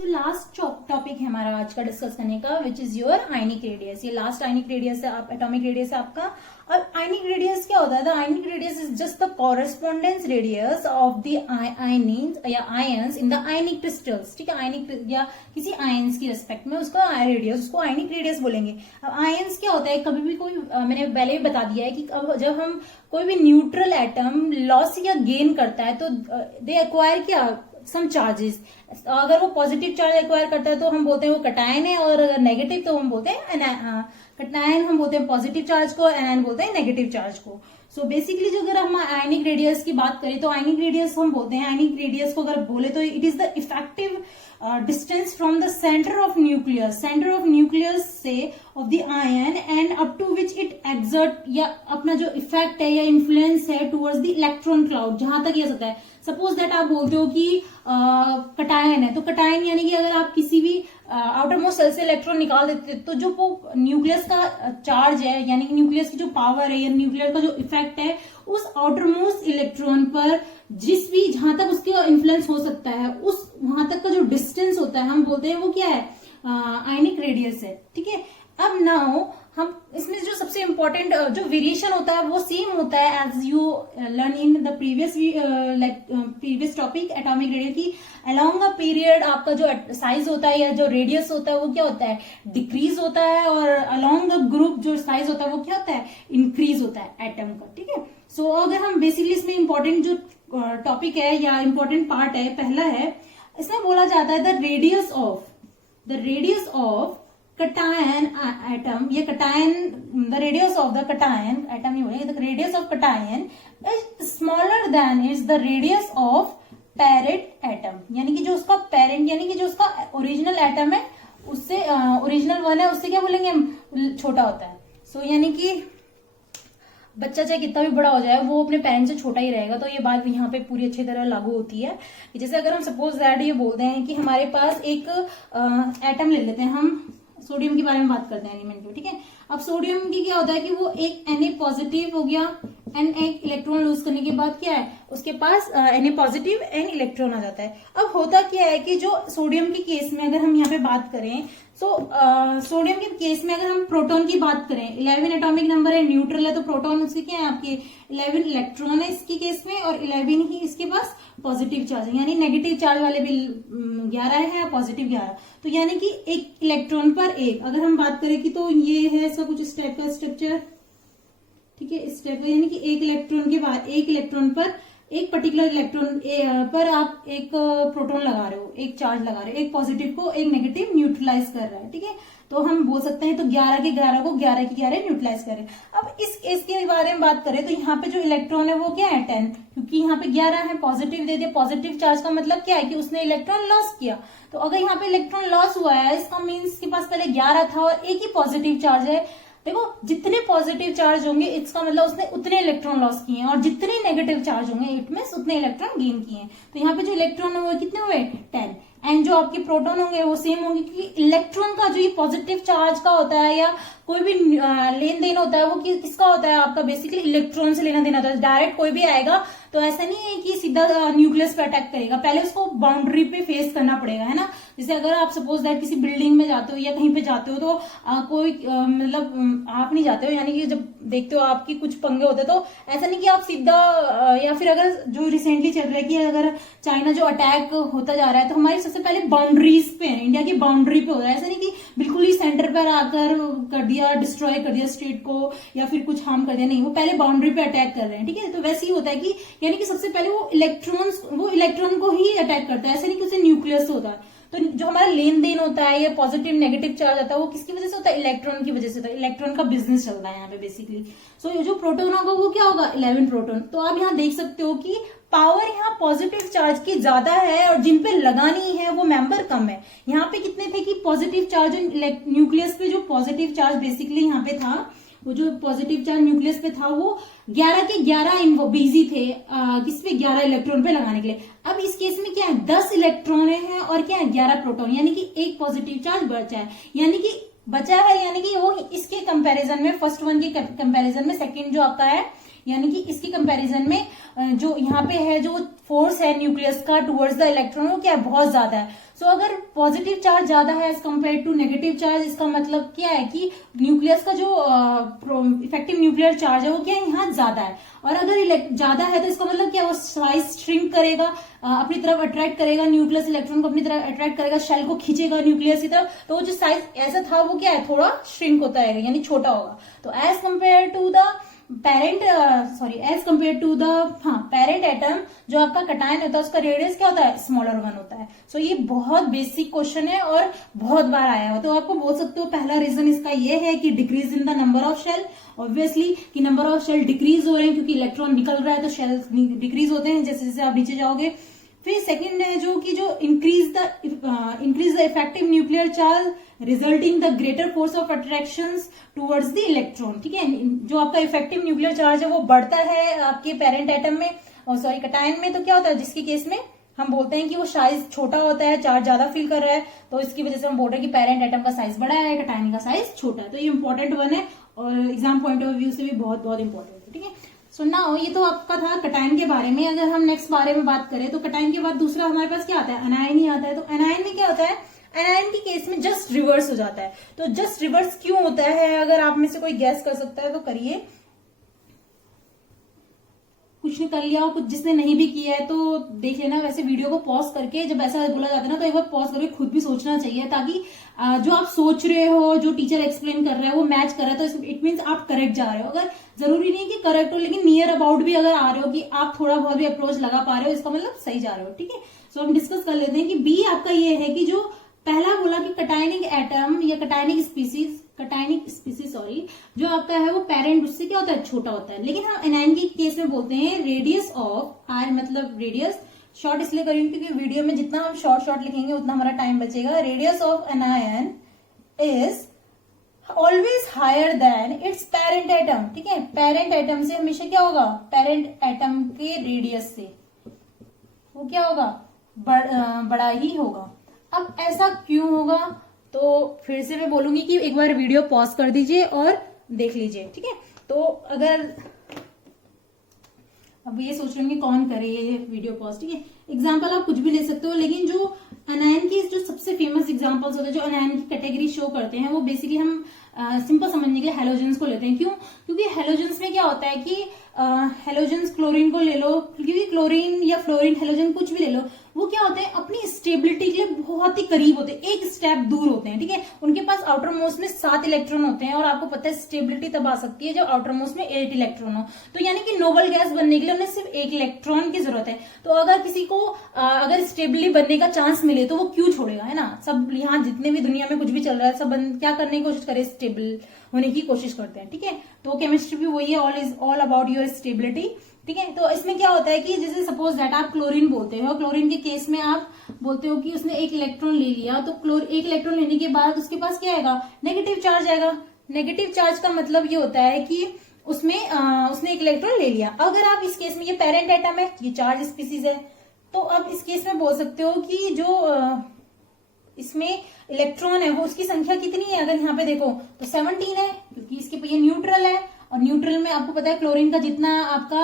So last topic है हमारा आज का डिस्कस करने का, which is your ionic radius. ये लास्ट आयनिक रेडियस है, एटॉमिक रेडियस है आपका। और आयनिक रेडियस क्या होता है? The ionic radius is just the correspondence radius of the ions या ions in the ionic crystals. ठीक है, आयनिक या किसी आयंस की रिस्पेक्ट में उसका रेडियस, उसको आयनिक रेडियस बोलेंगे। अब आयंस क्या होता है? कभी भी कोई मैंने पहले भी बता दिया है कि जब हम कोई भी न्यूट्रल एटम लॉस या गेन करता है तो दे एक्वायर क्या, सम चार्जेस। अगर वो पॉजिटिव चार्ज एक्वायर करता है तो हम बोलते हैं वो कटायन है, और अगर नेगेटिव तो हम बोलते हैं कटायन, हम बोलते हैं पॉजिटिव चार्ज को, एनायन बोलते हैं नेगेटिव चार्ज को। सो बेसिकली जो अगर हम आयनिक रेडियस की बात करें तो आयनिक रेडियस हम बोलते हैं, आयनिक रेडियस को अगर बोले तो it is the effective distance from the centre of nucleus से of the ion and up to which it exert, या अपना जो इफेक्ट है या इन्फ्लुएंस है टुवर्ड्स द इलेक्ट्रॉन क्लाउड, जहां तक ये सकता है। सपोज दैट आप बोलते हो कि कटायन है, तो कटायन यानी कि अगर आप किसी भी आउटर मोस्ट सेल से इलेक्ट्रॉन निकाल देते तो जो वो न्यूक्लियस का चार्ज है, यानी कि न्यूक्लियस की जो पावर है या न्यूक्लियर का जो इफेक्ट है उस आउटर मोस्ट इलेक्ट्रॉन पर जिस भी, जहां तक उसका इन्फ्लुएंस हो सकता है, उस वहां तक का जो डिस्टेंस होता है हम बोलते हैं वो क्या है, आयनिक रेडियस है। ठीक है, अब नाउ हम इसमें जो सबसे इंपॉर्टेंट जो वेरिएशन होता है वो सेम होता है as you learn in the previous topic atomic radius की। अलोंग अ पीरियड आपका जो साइज होता है या जो रेडियस होता है वो क्या होता है, डिक्रीज होता है, और अलोंग द ग्रुप जो साइज होता है वो क्या होता है, इंक्रीज होता है एटम का। ठीक है, सो अगर हम बेसिकली इसमें इंपॉर्टेंट जो टॉपिक है या इंपॉर्टेंट पार्ट है, पहला है, इसमें बोला जाता है the radius of cation atom, ये cation, the radius of the cation atom नहीं बोलेंगे, the radius of cation is smaller than is the radius of parent atom. यानी कि जो उसका पेरेंट, यानी कि जो उसका ओरिजिनल एटम है उससे, ओरिजिनल वन है उससे क्या बोलेंगे हम, छोटा होता है। सो यानी कि बच्चा चाहे कितना भी बड़ा हो जाए वो अपने पेरेंट से छोटा ही रहेगा। तो ये बात यहाँ पे पूरी अच्छी तरह लागू होती है। जैसे अगर हम सपोज दैट ये बोलते हैं कि हमारे पास एक एटम ले लेते हैं, हम सोडियम के बारे में बात करते हैं एलिमेंट की। ठीक है, अब सोडियम की क्या होता है कि वो एक Na पॉजिटिव हो गया, एंड एक इलेक्ट्रॉन लूज करने के बाद क्या है, उसके पास Na पॉजिटिव एन इलेक्ट्रॉन आ जाता है। अब होता क्या है कि जो सोडियम के केस में अगर हम यहाँ पे बात करें तो सोडियम के केस में अगर हम प्रोटॉन की बात करें, 11 एटॉमिक नंबर है, न्यूट्रल है, तो प्रोटॉन उसके क्या है, आपके 11 इलेक्ट्रॉन है इसके केस में, और 11 ही इसके पास पॉजिटिव चार्ज है, यानी नेगेटिव चार्ज वाले भी 11 है, पॉजिटिव 11। तो यानी कि एक इलेक्ट्रॉन पर एक, अगर हम बात करें कि तो ये है इसका कुछ इस टाइप का स्ट्रक्चर। ठीक है, इस टाइप का, यानी कि एक इलेक्ट्रॉन के बाद एक इलेक्ट्रॉन पर, एक पर्टिकुलर इलेक्ट्रॉन पर आप एक प्रोटॉन लगा रहे हो, एक चार्ज लगा रहे हो, एक पॉजिटिव को एक नेगेटिव न्यूट्रलाइज कर रहा है। ठीक है, तो हम बोल सकते हैं तो 11 के 11 को 11 के 11 न्यूट्रलाइज करें। अब इस केस के बारे में बात करें तो यहाँ पे जो इलेक्ट्रॉन है वो क्या है, 10, क्योंकि यहाँ पे 11 है, पॉजिटिव दे दिया। पॉजिटिव चार्ज का मतलब क्या है कि उसने इलेक्ट्रॉन लॉस किया। तो अगर यहाँ पे इलेक्ट्रॉन लॉस हुआ है, इसका मीन्स के पास पहले 11 था और एक ही पॉजिटिव चार्ज है। देखो, जितने पॉजिटिव चार्ज होंगे इसका मतलब उसने उतने इलेक्ट्रॉन लॉस किए हैं, और जितने नेगेटिव चार्ज होंगे इट मींस उतने इलेक्ट्रॉन गेन किए हैं। तो यहाँ पे जो इलेक्ट्रॉन है वो कितने हुए, 10, एंड जो आपके प्रोटॉन होंगे वो सेम होंगे, क्योंकि इलेक्ट्रॉन का जो ये पॉजिटिव चार्ज का होता है या कोई भी लेन देन होता है वो किसका होता है, आपका बेसिकली इलेक्ट्रॉन से लेना देना होता है। डायरेक्ट कोई भी आएगा तो ऐसा नहीं है कि सीधा न्यूक्लियस पे अटैक करेगा, पहले उसको बाउंड्री पे फेस करना पड़ेगा, है ना। जैसे अगर आप सपोज दैट किसी बिल्डिंग में जाते हो या कहीं पे जाते हो तो कोई मतलब आप नहीं जाते हो, यानी कि जब देखते हो आपकी कुछ पंगे होते तो ऐसा नहीं कि आप सीधा या फिर अगर जो रिसेंटली चल रहा है कि अगर चाइना जो अटैक होता जा रहा है तो हमारी सबसे पहले बाउंड्रीज पे है, इंडिया की बाउंड्री पे हो रहा है। ऐसा नहीं कि बिल्कुल ही सेंटर पर आकर कर दिया, डिस्ट्रॉय कर दिया स्टेट को या फिर कुछ हार्म कर दिया, नहीं, वो पहले बाउंड्री पे अटैक कर रहे हैं। ठीक है, तो वैसे ही होता है कि यानी कि सबसे पहले वो इलेक्ट्रॉन को ही अटैक करता है, ऐसा नहीं कि उसे न्यूक्लियस से होता है। तो जो हमारा लेन देन होता है या पॉजिटिव नेगेटिव चार्ज आता है वो किसकी वजह से होता है, इलेक्ट्रॉन की वजह से होता है। इलेक्ट्रॉन का बिजनेस चलता है यहाँ पे बेसिकली। सो जो प्रोटॉन होगा वो क्या होगा, 11 प्रोटॉन। तो आप यहाँ देख सकते हो कि पावर यहाँ पॉजिटिव चार्ज की ज्यादा है और जिन पे लगानी है वो मेंबर कम है। यहाँ पे कितने थे कि पॉजिटिव चार्ज न्यूक्लियस पे, जो पॉजिटिव चार्ज बेसिकली यहाँ पे था, वो जो पॉजिटिव चार्ज न्यूक्लियस पे था वो 11 के 11 बिजी थे किस पे, 11 इलेक्ट्रॉन पे लगाने के लिए। अब इस केस में क्या है, 10 इलेक्ट्रॉन है और क्या है, 11 प्रोटॉन, यानी कि एक पॉजिटिव चार्ज बचा है, यानी कि वो इसके कंपैरिजन में, फर्स्ट वन के कंपैरिजन में सेकंड जो आपका है यानी कि इसके कंपैरिजन में जो यहाँ पे है जो फोर्स है न्यूक्लियस का टुवर्ड्स द इलेक्ट्रॉन वो क्या है, बहुत ज्यादा है। सो अगर पॉजिटिव चार्ज ज्यादा है as compare to negative charge, इसका मतलब क्या है कि न्यूक्लियस का जो इफेक्टिव न्यूक्लियर चार्ज है वो क्या है, यहाँ ज्यादा है। और अगर ज्यादा है तो इसका मतलब क्या, वो साइज श्रिंक करेगा, अपनी तरफ अट्रैक्ट करेगा, न्यूक्लियस इलेक्ट्रॉन को अपनी तरफ अट्रैक्ट करेगा, शेल को खींचेगा न्यूक्लियस की तरफ, तो वो जो साइज ऐसा था वो क्या है, थोड़ा श्रिंक होता है, यानी छोटा होगा। तो as compare to the parent atom जो आपका कटायन होता है उसका रेडियस क्या होता है, स्मॉलर वन होता है। सो ये बहुत बेसिक क्वेश्चन है और बहुत बार आया है। तो आपको बोल सकते हो पहला रीजन इसका ये है कि decrease in the number of shell, obviously कि नंबर ऑफ शेल डिक्रीज हो रहे हैं क्योंकि इलेक्ट्रॉन निकल रहा है तो शेल डिक्रीज होते हैं जैसे जैसे आप नीचे जाओगे। फिर सेकंड है जो increase the effective nuclear charge resulting the greater force of attraction towards the electron. ठीक है, जो आपका इफेक्टिव न्यूक्लियर चार्ज है वो बढ़ता है आपके पेरेंट एटम में, और सॉरी कटायन में। तो क्या होता है, जिसके केस में हम बोलते हैं कि वो साइज छोटा होता है, चार्ज ज्यादा फील कर रहा है, तो इसकी वजह से हम बोल रहे हैं कि पेरेंट एटम का साइज बड़ा है, कटायन का साइज छोटा है। तो ये इंपॉर्टेंट वन है और एग्जाम पॉइंट ऑफ व्यू से भी बहुत बहुत इंपॉर्टेंट है। ठीक है, सो नाउ ये तो आपका था कटायन के बारे में। अगर हम नेक्स्ट बारे में बात करें तो कटायन के बाद दूसरा हमारे पास क्या आता है, अनायन ही आता है। तो अनायन में क्या होता है, अनायन के केस में जस्ट रिवर्स हो जाता है। तो जस्ट रिवर्स क्यों होता है, अगर आप में से कोई गैस कर सकता है तो करिए। कुछ ने कर लिया और कुछ जिसने नहीं भी किया है तो देख लेना। वैसे वीडियो को पॉज करके जब ऐसा बोला जाता है ना तो एक बार पॉज करके खुद भी सोचना चाहिए, ताकि जो आप सोच रहे हो, जो टीचर एक्सप्लेन कर रहा है वो मैच कर रहा है तो इट मीन्स आप करेक्ट जा रहे हो। अगर जरूरी नहीं कि करेक्ट हो, लेकिन नियर अबाउट भी अगर आ रहे हो कि आप थोड़ा बहुत भी अप्रोच लगा पा रहे हो, इसका मतलब सही जा रहे हो। ठीक है, सो हम डिस्कस कर लेते हैं कि बी आपका ये है कि जो पहला बोला कि कटायनिक एटम या कटायनिक स्पीसीज जो आपका है वो पेरेंट उससे क्या होता है, छोटा होता है। लेकिन हम एनायन के केस में बोलते हैं रेडियस ऑफ आर, मतलब रेडियस शॉर्ट इसलिए करेंगे क्योंकि वीडियो में जितना हम शॉर्ट लिखेंगे उतना हमारा टाइम बचेगा। Radius of anion is always higher than its parent atom. ठीक है, पेरेंट एटम से हमेशा क्या होगा, पेरेंट एटम के रेडियस से वो क्या होगा, बड़ा ही होगा। अब ऐसा क्यों होगा, तो फिर से मैं बोलूंगी कि एक बार वीडियो पॉज कर दीजिए और देख लीजिए। ठीक है, तो अगर अब ये सोच रहे होंगे कौन करे ये वीडियो पॉज, ठीक है, एग्जाम्पल आप कुछ भी ले सकते हो, लेकिन जो अनायन की जो सबसे फेमस एग्जांपल्स होते हैं जो अनायन की कैटेगरी शो करते हैं वो बेसिकली हम सिंपल समझने के लिए हेलोजेंस को लेते हैं। क्यों, क्योंकि हेलोजेंस में क्या होता है कि हेलोजेंस क्लोरीन को ले लो, क्योंकि क्लोरीन या फ्लोरीन हेलोजन कुछ भी ले लो, वो क्या होते हैं अपनी स्टेबिलिटी के लिए बहुत ही करीब होते हैं, एक स्टेप दूर होते हैं। ठीक है, उनके पास आउटर मोस्ट में 7 इलेक्ट्रॉन होते हैं और आपको पता है स्टेबिलिटी तब आ सकती है जब आउटर मोस्ट में 8 इलेक्ट्रॉन हो। तो यानी कि नोबल गैस बनने के लिए उन्हें सिर्फ 1 इलेक्ट्रॉन की जरूरत है। तो अगर किसी को अगर स्टेबली बनने का चांस मिले तो वो क्यों छोड़ेगा, है ना। सब यहाँ जितने भी दुनिया में कुछ भी चल रहा है सब क्या करने की कोशिश करे, स्टेबल होने की कोशिश करते हैं। ठीक है, तो केमिस्ट्री भी वही है, ऑल अबाउट योर स्टेबिलिटी। ठीक है, तो इसमें क्या होता है कि जैसे सपोज दैट आप क्लोरीन बोलते हो, क्लोरीन के केस में आप बोलते हो कि उसने 1 इलेक्ट्रॉन ले लिया, तो 1 इलेक्ट्रॉन लेने के बाद उसके पास क्या आएगा, नेगेटिव चार्ज आएगा। नेगेटिव चार्ज का मतलब ये होता है कि उसमें उसने 1 इलेक्ट्रॉन ले लिया। अगर आप इस केस में, ये पेरेंट एटम है, ये चार्ज स्पीसीज है, तो अब इस केस में बोल सकते हो कि जो इसमें इलेक्ट्रॉन है वो उसकी संख्या कितनी है। अगर यहाँ पे देखो तो 17 है, क्योंकि इसके ये न्यूट्रल है और न्यूट्रल में आपको पता है क्लोरीन का जितना आपका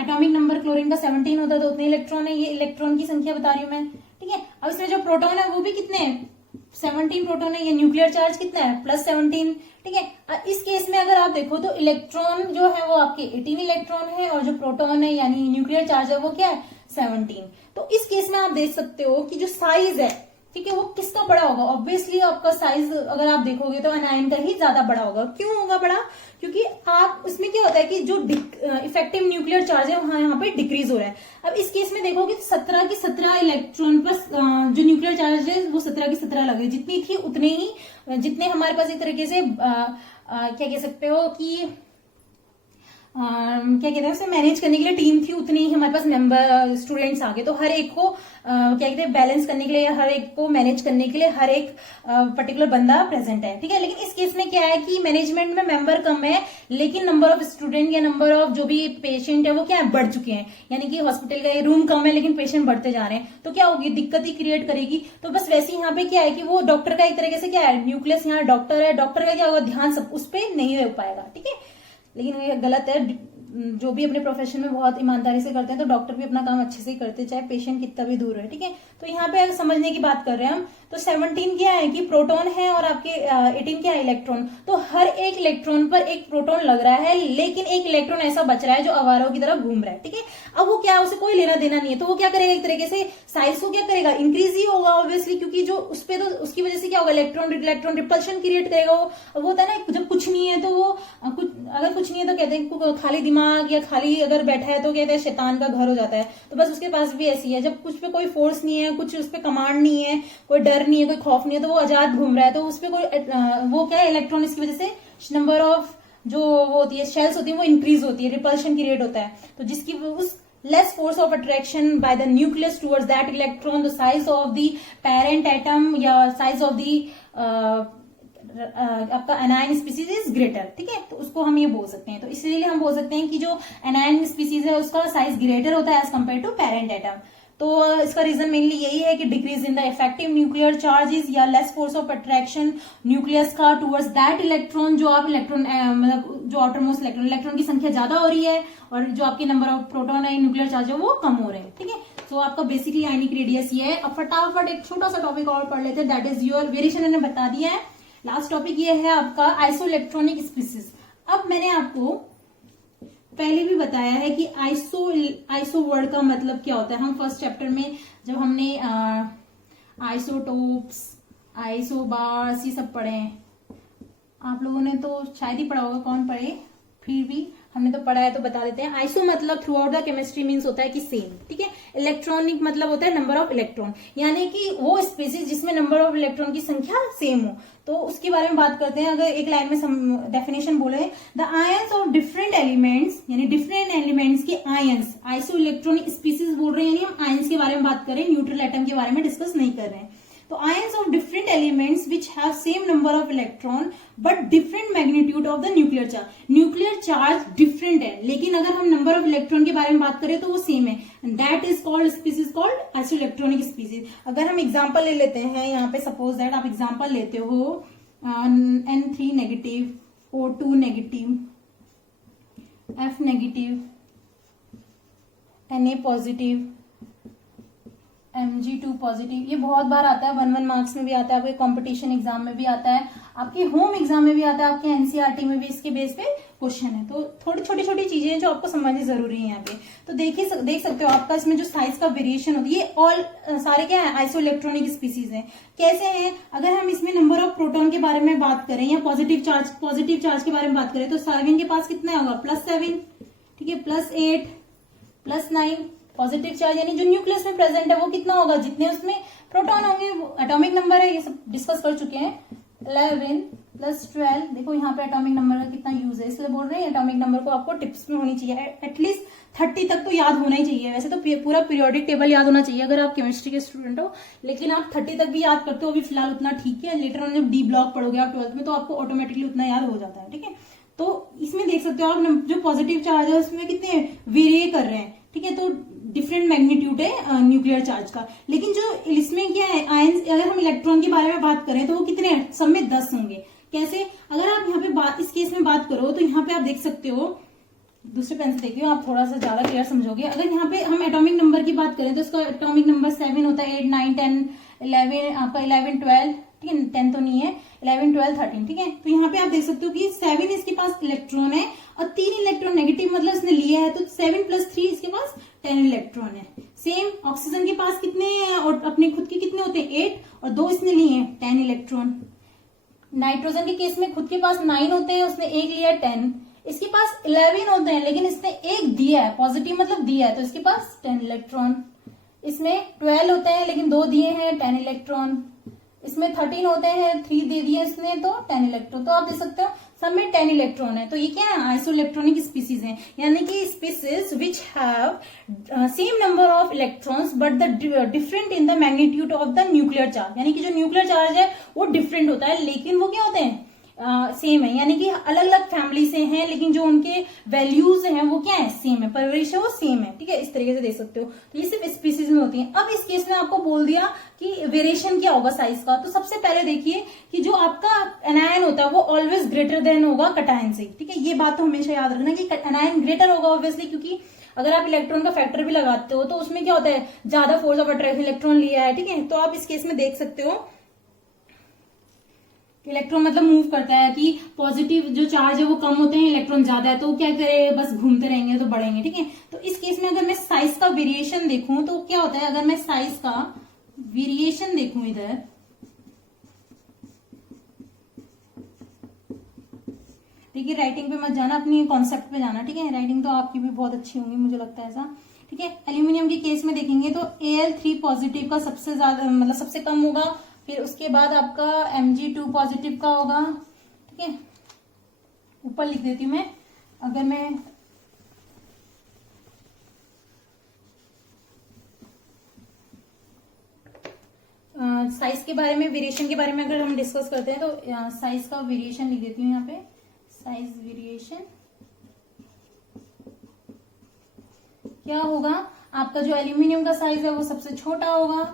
एटॉमिक नंबर क्लोरीन का 17 होता है तो उतने इलेक्ट्रॉन है। ये इलेक्ट्रॉन की संख्या बता रही हूं मैं। ठीक है, अब इसमें जो प्रोटॉन है वो भी कितने हैं, 17 प्रोटॉन है। ये न्यूक्लियर चार्ज कितना है, +17। ठीक है, इस केस में अगर आप देखो तो इलेक्ट्रॉन जो है वो आपके 18 इलेक्ट्रॉन है और जो प्रोटॉन है यानी न्यूक्लियर चार्ज है वो क्या है, 17। तो इस केस में आप देख सकते हो कि जो साइज है, ठीक है, वो किसका बड़ा होगा। ऑब्वियसली आपका साइज अगर आप देखोगे तो अनायन का ही ज्यादा बड़ा होगा। क्यों होगा बड़ा, क्योंकि आप उसमें क्या होता है कि जो इफेक्टिव न्यूक्लियर चार्ज है वहां यहाँ पे डिक्रीज हो रहा है। अब इस केस में देखोगे 17 की 17 इलेक्ट्रॉन प्लस जो न्यूक्लियर चार्ज है वो 17 की 17 लगे, जितनी थी उतने ही, जितने हमारे पास एक तरीके से क्या कह सकते हो कि क्या कहते हैं उसे मैनेज करने के लिए टीम थी, उतनी ही हमारे पास मेंबर स्टूडेंट्स आ गए। तो हर एक को क्या कहते हैं बैलेंस करने के लिए, हर एक को मैनेज करने के लिए हर एक पर्टिकुलर बंदा प्रेजेंट है। ठीक है, लेकिन इस केस में क्या है कि मैनेजमेंट में मेंबर कम है लेकिन नंबर ऑफ स्टूडेंट या नंबर ऑफ जो भी पेशेंट है वो क्या है, बढ़ चुके हैं। यानी कि हॉस्पिटल का रूम कम है लेकिन पेशेंट बढ़ते जा रहे हैं, तो क्या होगी, दिक्कत ही क्रिएट करेगी। तो बस वैसे यहाँ पे क्या है कि वो डॉक्टर का एक तरीके से क्या है, न्यूक्लियस यहाँ डॉक्टर है, डॉक्टर का क्या होगा, ध्यान सब उस पर नहीं हो पाएगा। ठीक है, लेकिन ये गलत है, जो भी अपने प्रोफेशन में बहुत ईमानदारी से करते हैं, तो डॉक्टर भी अपना काम अच्छे से ही करते हैं, चाहे पेशेंट कितना भी दूर है, ठीक है। तो यहाँ पे अगर समझने की बात कर रहे हैं हम, तो 17 क्या है कि प्रोटॉन है और आपके 18 क्या है, इलेक्ट्रॉन। तो हर एक इलेक्ट्रॉन पर एक प्रोटॉन लग रहा है, लेकिन एक इलेक्ट्रॉन ऐसा बच रहा है जो आवारों की तरह घूम रहा है, ठीक है। अब वो क्या, उसे कोई लेना देना नहीं है, तो वो क्या करेगा, एक तरीके से साइज को क्या करेगा, इंक्रीज ही होगा ऑब्वियसली, क्योंकि जो उस पे, तो उसकी वजह से क्या होगा, इलेक्ट्रॉन रिपल्शन क्रिएट करेगा वो। अब वो होता है ना, जब कुछ नहीं है तो वो अगर कुछ नहीं है तो कहते हैं खाली दिमाग, या खाली अगर बैठा है तो कहते हैं शैतान का घर हो जाता है। तो बस उसके पास भी ऐसी है, जब कुछ पे कोई फोर्स नहीं है, कुछ उस पे कमांड नहीं है, कोई डर नहीं है, कोई खौफ नहीं है, तो वो आजाद घूम रहा है। तो उस पे कोई वो क्या है, इलेक्ट्रॉन, इसकी वजह से नंबर ऑफ जो वो होती है, शेल्स होती है, वो इंक्रीज होती है, रिपल्शन क्रिएट होता है। तो जिसकी उस less force of attraction by the nucleus towards that electron, the size of the parent atom या size of the आपका एनायन स्पीसीज इज ग्रेटर, ठीक है। तो उसको हम ये बोल सकते हैं, तो इसलिए हम बोल सकते हैं कि जो एनायन स्पीसीज है उसका साइज ग्रेटर होता है as compare to parent atom. तो इसका रीजन मेनली यही है कि decrease in the effective nuclear charges या less force of attraction nucleus का टुवर्ड्स दैट इलेक्ट्रॉन, जो आप इलेक्ट्रॉन मतलब जो आउटरमोस्ट इलेक्ट्रॉन की संख्या ज्यादा हो रही है और जो आपके नंबर ऑफ प्रोटॉन है, न्यूक्लियर चार्ज है, वो कम हो रहे हैं, ठीक है। तो आपका बेसिकली आयनिक रेडियस ये है। अब फटाफट एक छोटा सा टॉपिक और पढ़ लेते हैं, दैट इज योर वेरिएशन, मैंने बता दिया है। लास्ट टॉपिक ये है आपका आइसोइलेक्ट्रॉनिक स्पीसीज। अब मैंने आपको पहले भी बताया है कि आइसो वर्ड का मतलब क्या होता है। हम फर्स्ट चैप्टर में जब हमने आइसोटोप्स, आइसोबार्स ये सब पढ़े हैं, आप लोगों ने तो शायद ही पढ़ा होगा, कौन पढ़े, फिर भी हमने तो पढ़ा है तो बता देते हैं। आइसो मतलब through out the chemistry means होता है कि सेम, ठीक है। इलेक्ट्रॉनिक मतलब होता है नंबर ऑफ इलेक्ट्रॉन, यानी कि वो स्पीसीज जिसमें नंबर ऑफ इलेक्ट्रॉन की संख्या सेम हो। तो उसके बारे में बात करते हैं। अगर एक लाइन में डेफिनेशन बोले, the ions of different elements, यानी डिफरेंट एलिमेंट्स के आयंस, आइसो इलेक्ट्रॉनिक स्पीसीज बोल रहे हैं, यानी हम आयंस के बारे में बात करें, न्यूट्रल एटम के बारे में डिस्कस नहीं कर रहे हैं। तो ions of different elements which have same number of electron but different magnitude of the nuclear charge. Nuclear charge different है, लेकिन अगर हम नंबर ऑफ इलेक्ट्रॉन के बारे में बात करें तो वो सेम है, that is called species called isoelectronic species. अगर हम एग्जांपल ले लेते हैं, यहाँ पे सपोज दैट आप एग्जांपल लेते हो N3 negative, O2 negative, F negative, Na positive, Mg2 positive. ये बहुत बार आता है, 1 मार्क्स में भी आता है, आपके कंपटीशन एग्जाम में भी आता है, आपके होम एग्जाम में भी आता है, आपके एनसीईआरटी में भी इसके बेस पे क्वेश्चन है। तो थोड़ी छोटी छोटी चीजें हैं जो आपको समझनी जरूरी है यहाँ पे। तो देख सकते हो आपका इसमें जो साइज का वेरिएशन होती है, ये ऑल सारे क्या है, आइसो इलेक्ट्रॉनिक स्पीसीज है। कैसे हैं, अगर हम इसमें नंबर ऑफ प्रोटॉन के बारे में बात करें या पॉजिटिव चार्ज के बारे में बात करें, तो 7 के पास कितना होगा, +7, ठीक है, +8, +9। पॉजिटिव चार्ज यानी जो न्यूक्लियस में प्रेजेंट है वो कितना होगा, जितने उसमें प्रोटॉन होंगे, एटॉमिक नंबर है, ये सब डिस्कस कर चुके हैं। 11 + 12, देखो यहाँ पे एटॉमिक नंबर का कितना यूज है, इसलिए बोल रहे हैं एटॉमिक नंबर को आपको टिप्स में होनी चाहिए, एटलीस्ट 30 तक तो याद होना ही चाहिए। वैसे तो पूरा पीरियोडिक टेबल याद होना चाहिए अगर आप केमिस्ट्री के स्टूडेंट हो, लेकिन आप 30 तक भी याद करते हो अभी फिलहाल उतना ठीक है। लेटर ऑन जब डी ब्लॉक पढ़ोगे आप 12th में, तो आपको ऑटोमेटिकली उतना याद हो जाता है, ठीक है। तो इसमें देख सकते हो आप जो पॉजिटिव चार्ज है उसमें कितने वेरी कर रहे हैं, ठीक है। तो डिफरेंट मैग्नीट्यूड है न्यूक्लियर चार्ज का, लेकिन जो इसमें क्या है आयंस, अगर हम इलेक्ट्रॉन के बारे में बात करें तो वो कितने हैं, सब में 10 होंगे। कैसे, अगर आप यहाँ पे इस केस में बात करो तो यहाँ पे आप देख सकते हो, दूसरे पेन से देखिए आप थोड़ा सा ज्यादा क्लियर समझोगे। अगर यहाँ पे हम एटॉमिक नंबर की बात करें तो इसका एटॉमिक नंबर 7 होता है, 8, 9, 10, 11, आपका 11, 12, ठीक है, 10 तो नहीं है, 11, 12, 13, ठीक है। तो यहाँ पे आप देख सकते हो कि 7 इसके पास इलेक्ट्रॉन है और 3 इलेक्ट्रॉन नेगेटिव मतलब इसने लिए है, तो 7 + 3 इसके पास 10 इलेक्ट्रॉन है। सेम ऑक्सीजन के पास कितने हैं और अपने खुद के कितने होते हैं, 8, और 2 इसने लिए हैं, 10 इलेक्ट्रॉन। नाइट्रोजन के केस में खुद के पास 9 होते हैं, उसने 1 लिया है, 10। इसके पास 11 होते हैं, लेकिन इसने 1 दिया है, पॉजिटिव मतलब दिया है, तो इसके पास 10 इलेक्ट्रॉन। इसमें 12 होते हैं लेकिन 2 दिए हैं, 10 इलेक्ट्रॉन। इसमें 13 होते हैं, 3 दे दिए इसने, तो 10 इलेक्ट्रॉन। तो आप देख सकते हो सब में 10 इलेक्ट्रॉन है। तो ये क्या है, आइसोइलेक्ट्रॉनिक स्पीसीज है, यानी कि species which have same number of electrons but the different in the magnitude of the nuclear charge, यानी कि जो न्यूक्लियर चार्ज है वो डिफरेंट होता है, लेकिन वो क्या होते हैं, सेम है, यानी कि अलग अलग फैमिली से हैं लेकिन जो उनके वैल्यूज हैं वो क्या है, सेम है, परवरिश है वो सेम है, ठीक है, इस तरीके से देख सकते हो। तो ये सिर्फ स्पीसीज में होती है। अब इस केस में आपको बोल दिया कि वेरिएशन क्या होगा साइज का, तो सबसे पहले देखिए कि जो आपका एनायन होता है वो ऑलवेज ग्रेटर देन होगा कटायन से, ठीक है, ये बात तो हमेशा याद रखना कि एनायन ग्रेटर होगा ऑब्वियसली, क्योंकि अगर आप इलेक्ट्रॉन का फैक्टर भी लगाते हो तो उसमें क्या होता है, ज्यादा फोर्स ऑफ अट्रैक्शन इलेक्ट्रॉन लिया है, ठीक है। तो आप इस केस में देख सकते हो इलेक्ट्रॉन मतलब मूव करता है कि पॉजिटिव जो चार्ज है वो कम होते हैं, इलेक्ट्रॉन ज्यादा है, तो क्या करे, बस घूमते रहेंगे तो बढ़ेंगे, ठीक है। तो इस केस में अगर मैं साइज का वेरिएशन देखूं तो क्या होता है, अगर मैं साइज का वेरिएशन देखूं इधर, देखिए राइटिंग पे मत जाना, अपनी कॉन्सेप्ट पे जाना, ठीक है। राइटिंग तो आपकी भी बहुत अच्छी होंगी, मुझे लगता है ऐसा, ठीक है। एल्यूमिनियम के केस में देखेंगे तो Al3 पॉजिटिव का सबसे ज्यादा मतलब सबसे कम होगा, फिर उसके बाद आपका Mg2 पॉजिटिव का होगा, ठीक है। ऊपर लिख देती हूं मैं, अगर मैं साइज के बारे में, वेरिएशन के बारे में अगर हम डिस्कस करते हैं तो साइज का वेरिएशन लिख देती हूँ यहाँ पे, साइज वेरिएशन क्या होगा, आपका जो एल्यूमिनियम का साइज है वो सबसे छोटा होगा,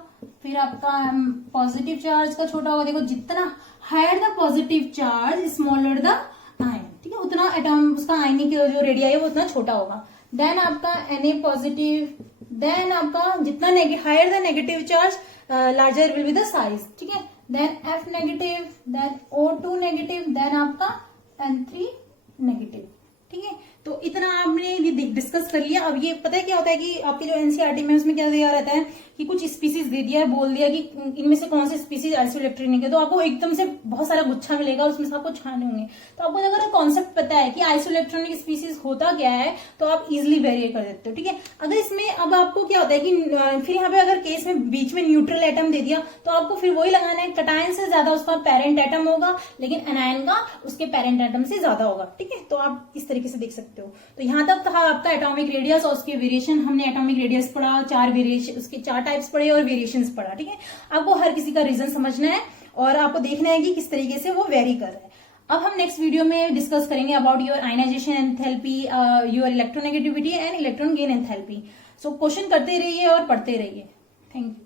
फिर आपका पॉजिटिव चार्ज का छोटा होगा, देखो जितना higher the positive charge smaller the ion, ठीक है, उतना एटॉम उसका आयनिक जो रेडिया है वो उतना छोटा होगा। देन आपका Na पॉजिटिव, देन आपका जितना higher the negative charge larger will be the size, ठीक है। Then F negative, then O2 negative, then आपका N3 नेगेटिव, ठीक है। तो इतना आपने डिस्कस कर लिया। अब ये पता है क्या होता है कि आपके जो एनसीईआरटी में उसमें क्या दिया रहता है कि कुछ स्पीसीज दे दिया है, बोल दिया कि इनमें से कौन से स्पीसीज आइसोइलेक्ट्रॉनिक है, तो आपको एकदम से बहुत सारा गुच्छा मिलेगा, उसमें से आपको छाने होंगे। तो आपको अगर कॉन्सेप्ट पता है कि आइसोइलेक्ट्रॉनिक स्पीसीज होता क्या है तो आप इजिली वेरी कर देते हो, ठीक है। अगर इसमें अब आपको क्या होता है कि फिर यहाँ पे अगर केस में बीच में न्यूट्रल एटम दे दिया तो आपको फिर वही लगाना है, कटायन से ज्यादा उसका पेरेंट एटम होगा लेकिन एनायन का उसके पेरेंट एटम से ज्यादा होगा, ठीक है। तो आप इस तरीके से देख सकते हो। तो यहाँ तक था आपका एटॉमिक रेडियस और उसके वेरिएशन। हमने एटॉमिक रेडियस पढ़ा, 4 वेरिएशन, उसके 4 टाइप्स पढ़े और वेरिएशंस पढ़ा, ठीक है। आपको हर किसी का रीजन समझना है और आपको देखना है कि किस तरीके से वो वेरी कर रहा है। अब हम नेक्स्ट वीडियो में डिस्कस करेंगे about your ionisation enthalpy, your electronegativity and electron gain enthalpy. So question करते रहिए और पढ़ते रहिए। Thank you.